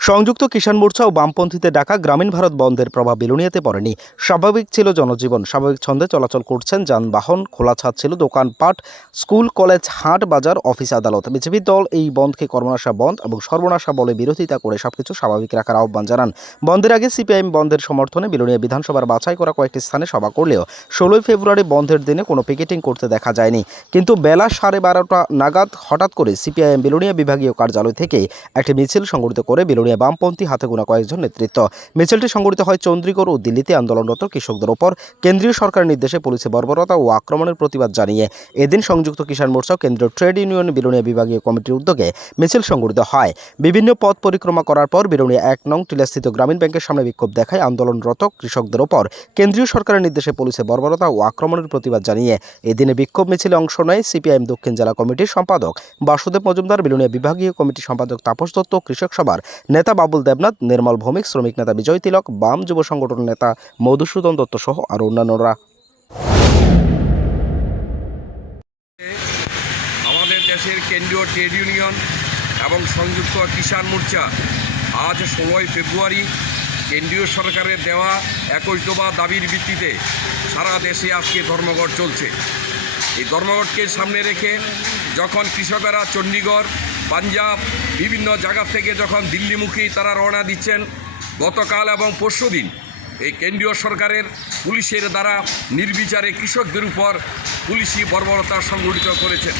সংযুক্ত কিষাণ মোর্চা ও বামপন্থীতে ডাকা গ্রামীণ ভারত বন্ধের প্রভাব বিলুনিয়াতে পড়েনি। স্বাভাবিক ছিল জনজীবন, স্বাভাবিক ছন্দে চলাচল করছেন যানবাহন, খোলা ছাদ ছিল, দোকানপাট, স্কুল, কলেজ, হাট, বাজার, অফিস আদালত। বিজেপি দল এই বন্ধকে কর্মনাশা বন্ধ এবং সর্বনাশা বলে বিরোধিতা করে সবকিছু স্বাভাবিক রাখার আহ্বান জানান। বন্ধের আগে সিপিআইএম বন্ধের সমর্থনে বিলুনিয়া বিধানসভার বাছাই করা কয়েকটি স্থানে সভা করলেও ষোলোই ফেব্রুয়ারি বন্ধের দিনে কোনো পিকেটিং করতে দেখা যায়নি। কিন্তু বেলা সাড়ে বারোটা নাগাদ হঠাৎ করে সিপিআইএম বিলুনিয়া বিভাগীয় কার্যালয় থেকে একটি মিছিল সংগঠিত করে বিলুনিয়া বামপন্থী হাতে গোনা কয়েকজন নেতৃত্ব। মিছিলটি সংগঠিত হয় চন্দ্রীগড় ও দিল্লিতে আন্দোলনরত কৃষকদের ওপর। কেন্দ্রীয় সরকারের নির্দেশে পুলিশের বর্বরতা ও আক্রমণের প্রতিবাদ জানিয়ে এদিন সংযুক্ত কিষাণ মোর্চা কেন্দ্রীয় ট্রেড ইউনিয়ন বিলুনিয়া বিভাগীয় কমিটির উদ্যোগে মিছিল সংগঠিত হয়। বিভিন্ন পথ পরিক্রমা করার পর বিলুনিয়া এক নং টিলাস্থিত গ্রামীণ ব্যাংকের সামনে বিক্ষোভ দেখায় আন্দোলনরত কৃষকদের ওপর। কেন্দ্রীয় সরকারের নির্দেশে পুলিশের বর্বরতা ও আক্রমণের প্রতিবাদ জানিয়ে এদিনে বিক্ষোভ মিছিলে অংশ নেয় সিপিআইএম দক্ষিণ জেলা কমিটির সম্পাদক। বাসুদেব মজুমদার বিলুনিয়া বিভাগীয় কমিটির সম্পাদক তাপস দত্ত, কৃষক সভার নেতা বাবুল দেবনাথ, নির্মল ভৌমিক, শ্রমিক নেতা বিজয় তিলক, বাম যুব সংগঠন নেতা মধুসূদন দত্ত সহ আরও অন্যান্যরা। আমাদের দেশের কেন্দ্রীয় ট্রেড ইউনিয়ন এবং সংযুক্ত কিষাণ মোর্চা আজ ষোলোই ফেব্রুয়ারি কেন্দ্রীয় সরকারের দেওয়া একই দাবির ভিত্তিতে সারা দেশে আজকে ধর্মঘট চলছে। এই ধর্মঘটকে সামনে রেখে যখন কৃষকেরা চণ্ডীগড় পাঞ্জাব বিভিন্ন জায়গা থেকে যখন দিল্লিমুখী তারা রওনা দিচ্ছেন, গতকাল এবং পরশু দিন এই কেন্দ্রীয় সরকারের পুলিশের দ্বারা নির্বিচারে কৃষকদের উপর পুলিশি বর্বরতা সংঘটিত করেছেন।